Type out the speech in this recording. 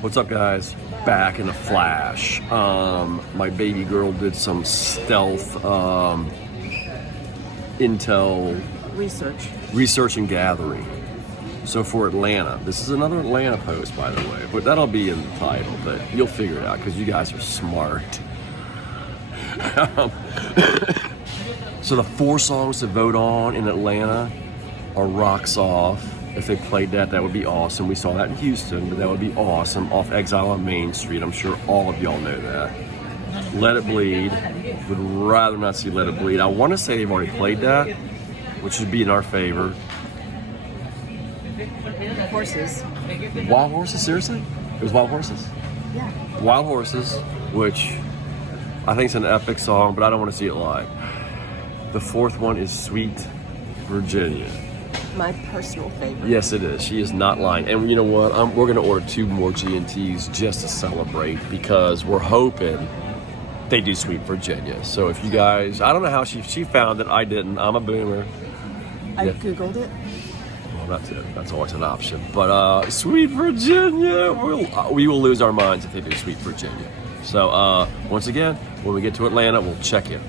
What's up, guys? Back in a flash. My baby girl did some stealth intel research and gathering. So for Atlanta, this is another Atlanta post, by the way, but that'll be in the title, but you'll figure it out because you guys are smart. So the 4 songs to vote on in Atlanta are Rocks Off. If they played that, that would be awesome. We saw that in Houston, but that would be awesome. Off Exile on Main Street. I'm sure all of y'all know that. Let It Bleed. Would rather not see Let It Bleed. I want to say they've already played that, which would be in our favor. Horses. Wild Horses? Seriously? It was Wild Horses? Yeah. Wild Horses, which I think is an epic song, but I don't want to see it live. The 4th one is Sweet Virginia. My personal favorite. Yes, it is. She is not lying. And you know what? We're going to order 2 more G&Ts just to celebrate because we're hoping they do Sweet Virginia. So if you guys, I don't know how she found it. I didn't. I'm a boomer. I Googled it. Well, that's always an option. But Sweet Virginia, we will lose our minds if they do Sweet Virginia. So once again, when we get to Atlanta, we'll check in.